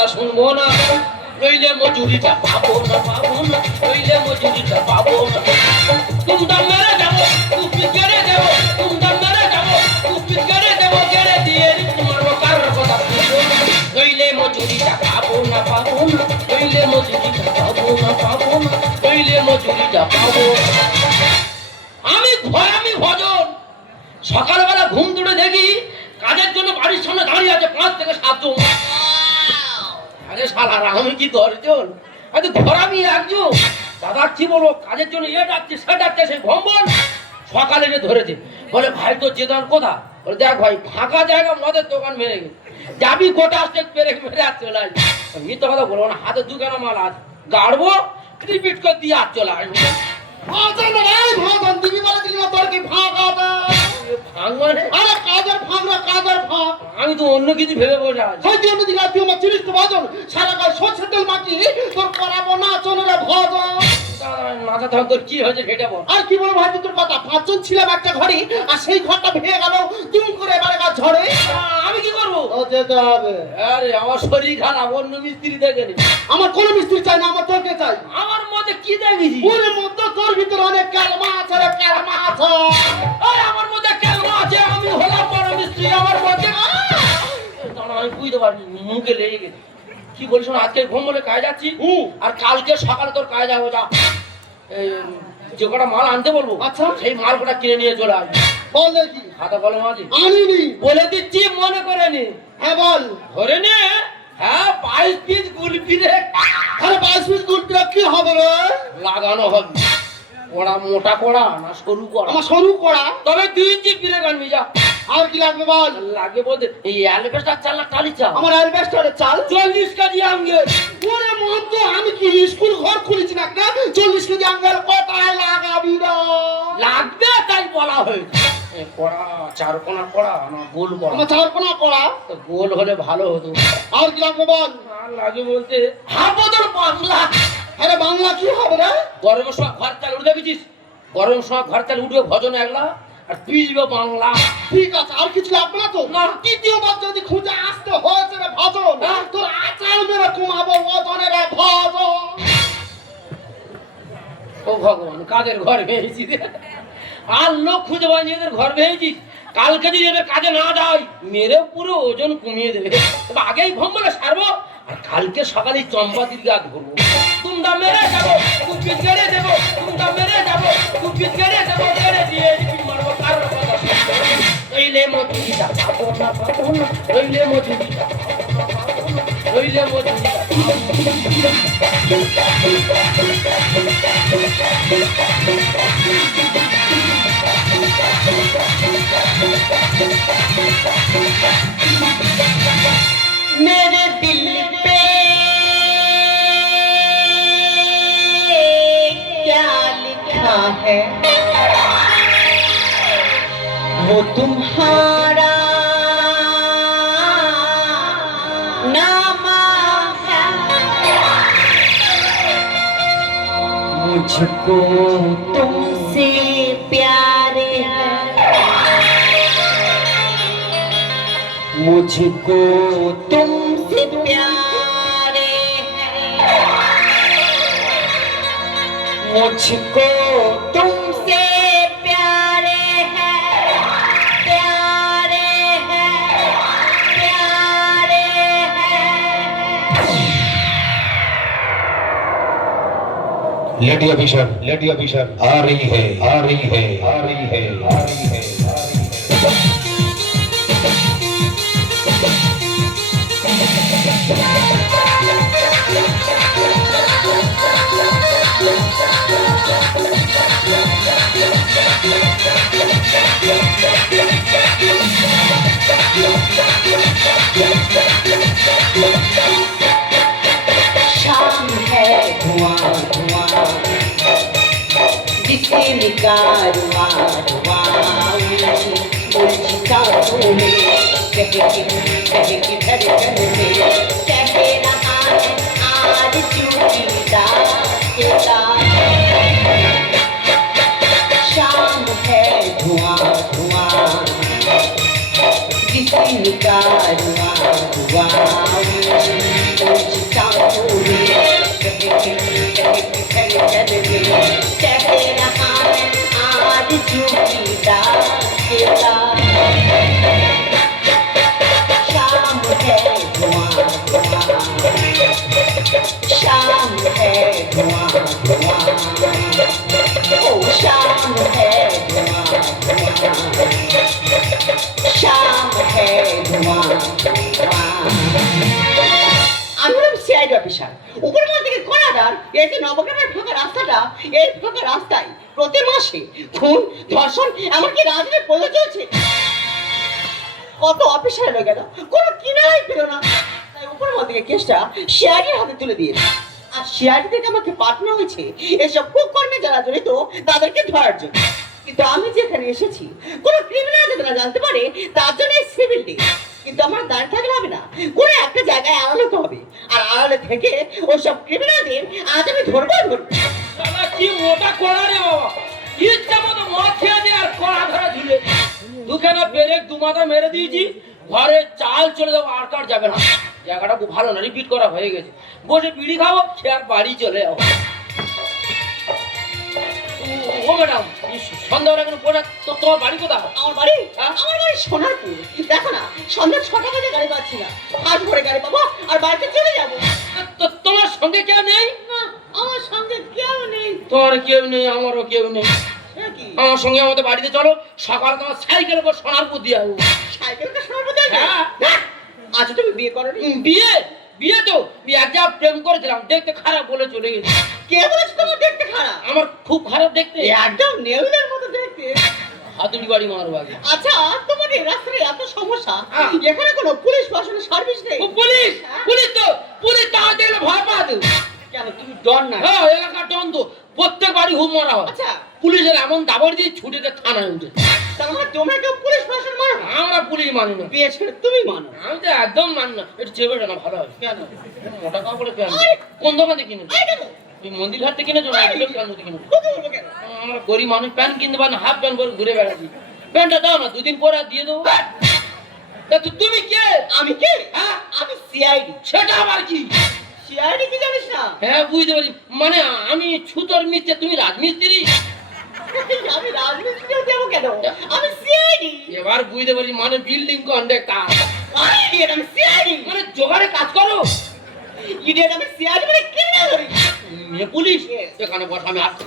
কথা শুনবো না, নইলে মজুরিটা পাবো না, নইলে মজুরিটা পাবো না। তুমদাম মেরে যাবো, কুপিস কেড়ে দেবো, তুমদাম মেরে যাবো, কুপিস কেড়ে দেবো, কেড়ে দিয়ে মারবো, কারোর কথা শুনবো না, নইলে মজুরিটা পাবো না, নইলে মজুরিটা পাবো না, নইলে মজুরিটা পাবো না। আমি ভজন সকালবেলা ঘুম তুলে দেখি কাজের জন্য বাড়ির সামনে দাঁড়িয়ে আছে 5 থেকে 7 জন। আরে শালারা আমি কি 10 জন? আমি তো ঘরামি একজন। দাদা কি বলবো, কাজের জন্য এ ডাকছে সে ডাকছে, সেই ভম্বল সকালে যে ধরেছে। বলে ভাই তো চেতন কোথা? বলে দেখ ভাই ফাঁকা জায়গা মদের দোকান মেরে গেছে, যাবি গোটা আসতে পেরে মেরে আর চলে আসবি। মিথ্যা কথা বলবো না, হাতে 2 কেনা মাল আছে, গাড়বো রিপিট করে দিয়ে আর চলে আসবো। আমি তো অন্য কিছু ভেবে বসে আছি। মাথা থাক তোর কি হয়েছে সেটা বল। আর কি বলবো ভাই তোর কথা, 5 জন ছিলাম একটা ঘরে, আর সেই ঘরটা ভেঙে গেল তুম করে এবারে গাছ ঝড়ে। আমি কি করবো? ও যেতে হবে। আরে আমার শরীর খারাপ, অন্য মিস্ত্রি দেখেনি। আমার কোনো মিস্ত্রি চাই না, আমার তোকে চাই। আমার মধ্যে কি দেখেছি? ওর মধ্যে তোর ভিতরে অনেক কালমা আছে রে, কালমা আছে। আমার মধ্যে কেমন আছে? আমি হলাম বড় মিস্ত্রি, আমার মধ্যে আমি বুঝতে পারিনি, মুখে লেগে গেছে। কি বলিস না, আজকে ঘুম বলে কাজ যাচ্ছি, আর কালকে সকালে তোর কাজ যাবো। যা যে কটা মাল আনতে বলবো, আচ্ছা সেই মাল কটা কিনে নিয়ে চলে আসবি। বল দেখি। খাতা কলম আছে? আনিনি। বলে দিচ্ছি মনে করে নি। হ্যাঁ বল। ধরে নে। হ্যাঁ 22 পিস গুলপি রে। আরে 22 পিস গুলপি কি হবে রে? লাগানো হবে। কড়া মোটা কড়া না সরু কড়া? আমার সরু কড়া। তবে 2 ইঞ্চি পিরে গানবি। যা। আর কি লাগবে বল? লাগে বলতে এই অ্যালবেস্টার চাল না টালি চাল? আমার অ্যালবেস্টারের চাল। 40 কেজি আঙ্গে। ওরে মন্ত, আমি কি স্কুল ঘর খুলেছি না? 40 কেজি আঙ্গের কোথায় লাগাবি রে? লাগবে তাই বলা হয়েছে। কড়া 4 কোণা কড়া না গোল কড়া? আমার 4 কোণা কড়া। তো গোল হলে ভালো হতো। আর কি লাগবে বল? আর লাগে বলতে হাবদর বাংলা। আরে বাংলা কি হবে রে? গরমের সময় ঘর চাল উঠে দেখেছিস? গরমের সময় ঘর চাল উঠবে ভজন একলা, আর পিছবে বাংলা। ঠিক আছে, আর কিছু লাগবে না তো? না। তৃতীয়বার যদি খুঁজে আসতে হয়েছে রে ভজন, তোর আচার মেরে কমাবো ওজনের ভজন। ও ভগবান, কাদের ঘর ভেঙেছি রে? আর লোক খুঁজে পাই নিজেদের ঘর ভেঙেছিস। কালকে যদি এদের কাজে না যায় মেরে পুরো ওজন কমিয়ে দেবে। তবে আগেই ঘুম বলে সারবো, আর কালকে সকালে চম্পাতির গা ধরবো। তুমদা মেরে যাবো, কুপিস গেড়ে দেবো, তুমদা মেরে যাবো, কুপিস গেড়ে দেবো, গেড়ে দিয়ে মারবো, কারোর কথা শুনবো না, নইলে মজুরিটা পাবো না, নইলে মজুরিটা পাবো না, নইলে মজুরিটা मेरे दिल पे क्या लिखा है वो तुम्हारा नामा है। मुझको तुमसे प्यार है, मुझको तुमसे प्यार है, मुझको तुमसे प्यार है, प्यार है, प्यार है। लेडी ऑफिसर आ रही है, आ रही है, आ रही है, आ रही है, आ रही है। शाम है धुआं धुआं जिसे निकालवा उलझी सांसों में कहे की धड़कन में कह रहा है आज चूकीदा शाम है धुआं धुआं जिसे निकालवा कहे किधर चल गई कहे रहा है आज चूड़ीदार के साथ शाम है धुआं धुआं शाम है धुआं धुआं ओ शाम है धुआं धुआं शाम है धुआं धुआं আমি হলাম সিআইডি অফিসার উপরমহল থেকে করাদার এই যে নবগ্রামের ফাঁকা রাস্তাটা এই ফাঁকা রাস্তায় প্রতি মাসে খুন ধর্ষণ এমনকি রাজনীতি পড়ে চলছে কত অফিসার হয়ে গেল কোনো কিনারাই পেল না তাই উপরমহল থেকে কেসটা সিআইডির হাতে তুলে দিয়েছে আর সিআইডি থেকে আমাকে পাঠানো হয়েছে এসব কুকর্মে যারা জড়িত তাদেরকে ধরার জন্য কিন্তু আমি যেখানে এসেছি কোনো ক্রিমিনাল যাতে না জানতে পারে তার জন্য সিভিল ডে কিন্তু আমার দাঁড়িয়ে থাকলে হবে না কোনো একটা জায়গায় আড়াল হতে হবে আর আড়ালে থেকে ওসব ক্রিমিনালদের আজ আমি ধরবো শালা কি মোটা কড়া রে বাবা ইচ্ছা মতো মদ খেয়ে দিয়ে আর কড়া ধরা ঝুলে দুখানা ব্রেক দুমাথা মেরে দিয়েছি ঘরে চাল চলে যাবো আর কার যাবে না জায়গাটা খুব ভালো না রিপিট করা হয়ে গেছে বসে বিড়ি খাবো সে আর বাড়ি চলে যাবো ও ম্যাডাম সন্ধ্যাবেলা কোনো পোশাক তোমার বাড়ি কোথায় আমার বাড়ি সোনারপুর দেখো না সন্ধ্যা 6টা বাজে গাড়ি পাচ্ছি না আজ ভোরে গাড়ি পাবো আর বাড়িতে চলে যাবো তোমার সঙ্গে কেউ নেই না আমার সঙ্গে কেউ নেই তোমার কেউ নেই আমারও কেউ নেই সে কি আমার সঙ্গে আমাদের বাড়িতে চলো সকালে তোমার সাইকেলের উপর সোনারপুর দিয়ে আসবো সাইকেলটা সোনারপুর যাবে হ্যাঁ। আজ তুমি বিয়ে করো বিয়ে বিয়ে তো এক যা প্রেম করেছিলাম দেখতে খারাপ বলে চলে গেছে কে বলেছে তোমার দেখতে খারাপ আমার খুব খারাপ দেখতে একদম নেউলের মতো দেখতে হাতুড়ি বাড়ি মারবো আগে আচ্ছা তোমাদের এই রাস্তায় এত সমস্যা হ্যাঁ। এখানে কোনো পুলিশ প্রশাসনের সার্ভিস নেই ও পুলিশ পুলিশ তো আমার দেখলে ভয় পাওয়া দেবে কেন তুমি ডর না হ্যাঁ এলাকার টন তো প্রত্যেক বাড়ি হুম মারা হয় আচ্ছা পুলিশের এমন দাবর দিয়ে ছুটিতে থানায় উঠে তার মানে তোমরা কেউ পুলিশ প্রশাসন মানো না আমরা পুলিশ মানি না বিয়ে ছেড়ে তুমি মানো আমি তো একদম মানি না একটু চেপে না ভালো হয় কেন মোটা কাপড়ে প্যান্ট আরে! কোন দোকানে কিনেছো আরে কেন ওই মন্দির ঘাট থেকে কিনেছো না এগুলো কেন কিনেছো কত বলবো কেন আমরা গরিব মানুষ প্যান্ট কিনতে পারি না হাফ প্যান্ট পরে ঘুরে বেড়াচ্ছি প্যান্টটা দাও না দুদিন পরে আর দিয়ে দেবো তা তুমি কে আমি কে হ্যাঁ আমি সিআইডি সেটা আবার কি সিআইডি কি জানিস না হ্যাঁ বুঝতে পারছি মানে আমি ছুতোর মিস্ত্রি তুমি রাজমিস্ত্রি আমি রাজনীতি দেবো কেন আমি সিআইডি এবার বুঝতে পারছি মানে বিল্ডিং কন্ট্রাক্টর আমি সিআইডি মানে জোগাড়ে কাজ করো ইডিয়েট আমি সিআইডি মানে ক্রিমিনাল ধরি মেয়ে পুলিশ এখানে বস আমি আসছি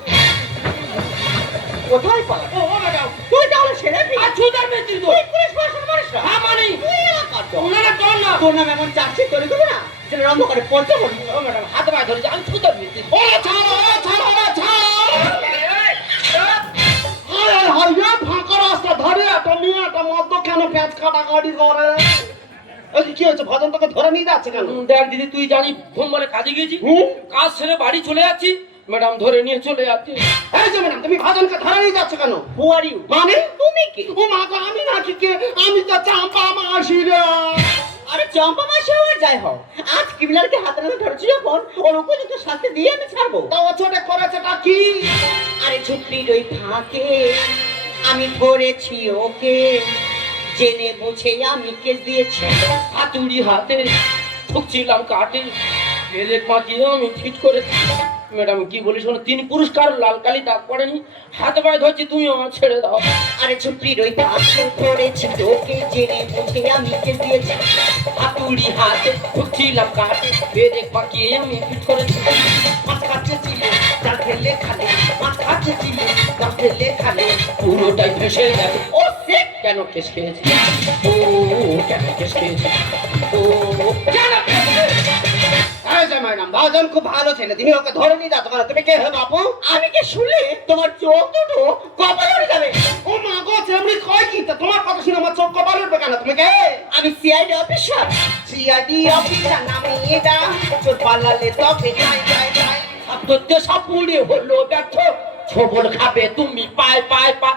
কোথায় পালা ও ম্যাডাম তুই তাহলে সেরে দি আর ছুতোর মিস্ত্রি তো তুই পুলিশ প্রশাসন মানিস না হ্যাঁ মানি তুই এলাকার তো। ওনারা চল না তোর নাম এমন চার্জশিট তৈরি করবো না যেটা অন্ধকারে পড়তে পারবি ও ম্যাডাম হাতে পায়ে ধরেছি আমি ছুতোর মিস্ত্রি ও ছাড়ো হাইওয়ে ফাঁকা রাস্তা ধরে একটা মেয়ে একটা মদ্য কেন প্যাঁচ কাটাকাটি করে এই কি হয়েছে ভজন তোকে ধরে নিয়ে যাচ্ছে কেন দেখ দিদি তুই জানি ঘুম বলে কাজে গেছি হুম? কাজ ছেড়ে বাড়ি চলে যাচ্ছি ম্যাডাম ধরে নিয়ে চলে যাচ্ছি এই যে ম্যাডাম তুমি ভজনকে ধরে নিয়ে যাচ্ছ কেন হু আর ইউ মানে তুমি কি ও মা গো আমি নাকি কে আমি তো চাম্পা মাসি রে আরে চম্পা মাসে হওয়ার যাই হোক আজ ক্রিমিনালকে হাতে নাতে ধরেছি যখন ওর উপযুক্ত শাস্তি দিয়ে আমি ছাড়বো তা ও ছোটে করেছেটা কি আরে ঝুপড়ির ওই ফাঁকে আমি ধরেছি ওকে জেনে বুঝে আমি কেস দিয়েছি হাতুড়ি হাতে ঠুকছিলাম কাটে বেলেট মাখিয়ে আমি ঠিক করেছি ম্যাডাম কি বলি শোনো 3 পুরস্কার লাল কালি দাগ পড়েনি হাতে পায়ে ধরছি তুমি আমার ছেড়ে দাও আরে ঝুপড়ির ওই ফাঁকে ধরেছি ওকে জেনে বুঝে আমি কেস দিয়েছি হাতুড়ি হাতে ঠুকছিলাম কাটে বেলেট মাখিয়ে আমি ঠিক করেছি মাছ খাচ্ছে ছিল জাল ফেললে খালে মাছ খাচ্ছে ছিল জাল ফেললে খালে পুরোটাই ভেসে যাবে ও সেট কেন কেস খেয়েছি ও কেন কেস খেয়েছি ও কেন কেস খেয়েছি? এই যে ম্যাডাম ভজন খুব ভালো ছেলে তুমি ওকে ধরে নিয়ে যাচ্ছ কেন তুমি কে হে বাপু আমি কি শুনলে তোমার চোখ দুটো কপাল উঠে যাবে ও মা গো চেমড়ি কয় কি তা তোমার কথা শুনে আমার চোখ কপাল উঠবে কেন তুমি কে আমি সিআইডি অফিসার সিআইডি অফিসার নামে এটা চোর পালালে তবে যাই যাই যাই ধরতে সাপুড়ে হলো ব্যর্থ ছবল খাবে তুমি পায় পায় পা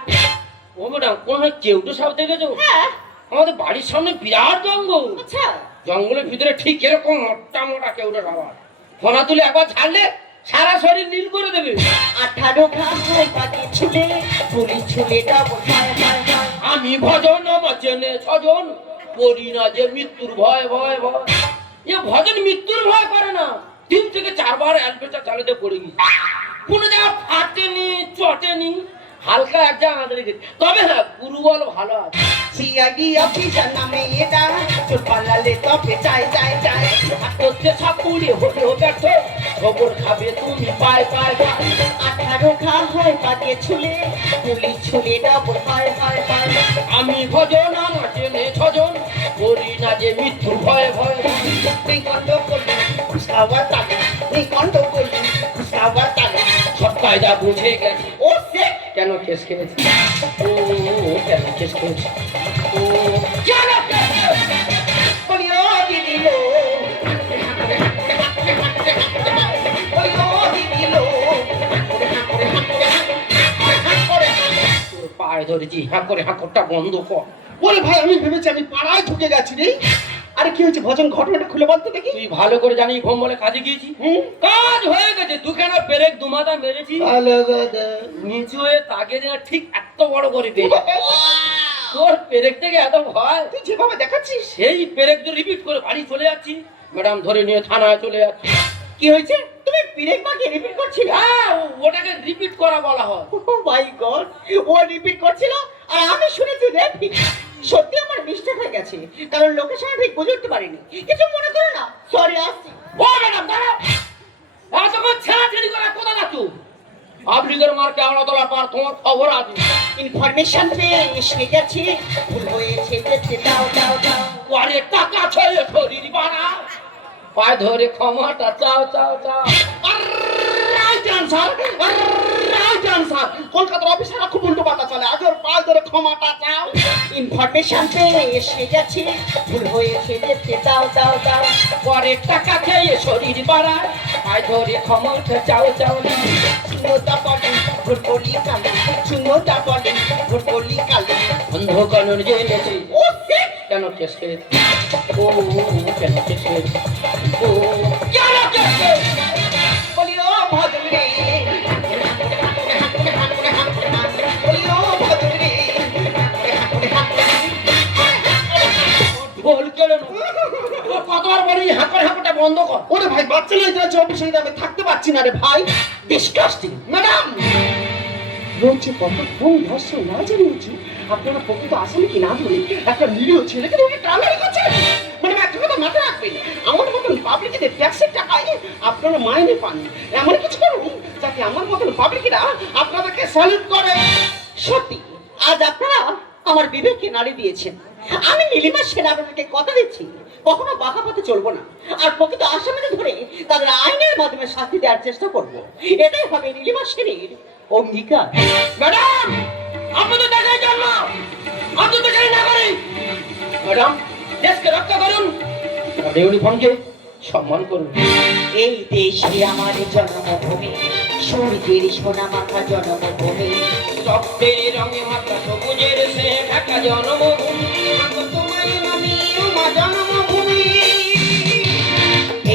ও ম্যাডাম কোন কেউটো সাপ দেখেছো হ্যাঁ আমাদের বাড়ির সামনে বিরাট জঙ্গল আচ্ছা জঙ্গলের ভিতরে ঠিক এরকম মোটা মোটা কেউটো আবার ফোনা তুলে একবার ছাড়লে সারা শরীর নীল করে দেবে 18 ঘাস পাতি ছুলে পুলি ছুলে ডাবল হায় হায় হায় আমি ভজন আমার চেনে ছজন পড়ি না যে মৃত্যুর ভয় ভয় ভয় এ ভজন মৃত্যুর ভয় করে না 3 থেকে 4 বার অ্যালবেস্টার চালাতে পড়ে গেছি, কোনো জায়গা ফাটেনি চটেনি, হালকা এক জায়গা আঁচড়ে গেছে। তবে হ্যাঁ গুরুবল ভালো আছে। সিআইডি অফিসার নামে এটা চোর পালালে তবে চাই চাই চাই। আর তোকে সাপুড়ে হলেও ব্যর্থ, খবর খাবে তুমি পায় পায় পায়। 18 ঘা হয় পাকে ছুলে, পুলিশ ছুলে ডবল হয় হয় হয়। আমি ভজন আমার টেনে ছজন, করি না যে মৃত্যু ভয় ভয়। তুই কণ্ড করলি খুশাওয়ার তালে, তুই কণ্ড করলি খুশাওয়ার তালে। সব কায়দা বুঝে গেছি। ও সে কেন কেস খেয়েছি? ও কেন কেস খেয়েছি? ও কেন কেস খেয়েছি? বলি ও দিদি লো, বলি ও দিদি লো। তোর পায়ে ধরেছি, হ্যাঁ করে হাঁকরটা বন্ধ কর। ওরে ভাই আমি ভেবেছি আমি পাড়ায় ঢুকে গেছি রে। আরে কি হয়েছে ভজন, ঘটনাটা খুলে বলতো দেখি। তুই ভালো করে জানি ঘুম বলে কাজে গিয়েছি, কাজ হয়ে গেছে। দুখানা পেরেক দুমাথা মেরেছি, নিচু হয়ে তাকে যেন ঠিক এত বড় করে পেয়ে। তোর পেরেক থেকে এত ভয়, তুই যেভাবে দেখাচ্ছিস। সেই পেরেক তো রিপিট করে বাড়ি চলে যাচ্ছি। ম্যাডাম ধরে নিয়ে থানায় চলে যাচ্ছি। কি হয়েছে? তুমি ব্রেক বাকি রিপিট করছিলে? হ্যাঁ ওটাকে রিপিট করা বলা হয়। ও মাই গড, ও রিপিট করছিল আর আমি শুনেছি রেপিট। সত্যি আমার মিস্টেক হয়ে গেছে, কারণ লোকেশন ঠিক বুঝে উঠতে পারিনি। কিছু মনে করো না, সরি আসছি। ও ম্যাডাম দাঁড়াও, এতক্ষণ ছেড়াছেড়ি করা কোথা যাচ্ছ? পাবলিকের মার্কে আমরা তোলা পার, তোমার খবর আছে। ইনফরমেশন পেয়ে এসে গেছে, ভুল হয়েছে যেতে দাও দাও দাও। ওরে টাকা ছড়ে শরীর বানা, পায়ে ধরে ক্ষমাটা চাও চাও চাও। কলকাতার অফিসাররা খুব উল্টো পাল্টা চলে, আগে ওর পায়ে ধরে ক্ষমাটা চাও। ইনফরমেশন পেয়ে এসে গেছে, ভুল হয়েছে যেতে দাও দাও দাও। পরে টাকা খেয়ে শরীর বাড়ায়, পায়ে ধরে ক্ষমাটা চাও চাও চাও। শূন্যতা বলে ভুল করলি কালে, শূন্যতা বলে ভুল করলি কালে। অন্ধকারের জেনেছি, ও সে কেন কেস খেয়েছি? ও কেন কেস খেয়েছি? ও কেন কেস খেয়েছি? বলি ও ভজন রে, বলি ও ভজন রে। বল কেন? কতবার বলি হাঁকর হাঁকটা বন্ধ কর। ওরে ভাই বাচ্চা নিয়ে যাচ্ছে অফিসে, আমি থাকতে পারছি না রে ভাই। ডিসকাস্টিং। ম্যাডাম বলছি কত ফোন ধরছে না জানি হচ্ছে আপনারা প্রকৃত আসলে কি না ধরে একটা নিরীহ ছেলেকে ধরে টানারি করছেন। মানে একটা কথা মাথায় রাখবেন, আমার মতন পাবলিকেদের ট্যাক্সের টাকায় আপনারা মাইনে পান। এমন কিছু করুন যাতে আমার মতন পাবলিকেরা আপনাদেরকে স্যালুট করে। সত্যি আজ আপনারা আমার বিবেককে নাড়ি দিয়েছেন। আমি নীলিমা সেন আপনাদেরকে কথা দিচ্ছি, কখনো বাঁকা পথে চলবো না, আর প্রকৃত আসামিদের ধরে তাদের আইনের মাধ্যমে শাস্তি দেওয়ার চেষ্টা করবো। এটাই হবে নীলিমা সেনের অঙ্গীকার। ম্যাডাম আপনি তো দেখাই জন্ম, আপনি তো দেখাই না করেন। ম্যাডাম দেশকে রক্ষা করুন, ইউনিফর্মকে সম্মান করুন। এই দেশে আমার জন্মভূমি, সূর্যের সোনা মাথা জন্মভূমি। রক্তের রঙে মাথা সবুজের সে ঢাকা জন্মভূমি। তোমায় আমি আমার জন্মভূমি।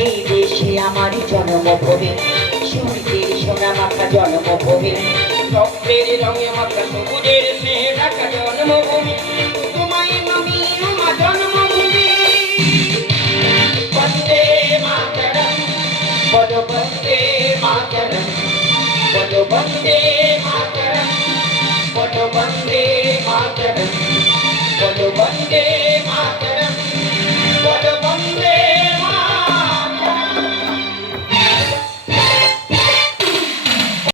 এই দেশে আমার জন্মভূমি, সূর্যের সোনা মাথা জন্মভূমি। রক্তের রঙে মাথা সবুজের সে ঢাকা জন্মভূমি। তোমায় আমি আমার জন্মভূমি। বন্দে মাতরম, বলো বন্দে মাতরম, বলো বন্দে মাতরম, বলো বন্দে মাতরম, বলো বন্দে মাতরম।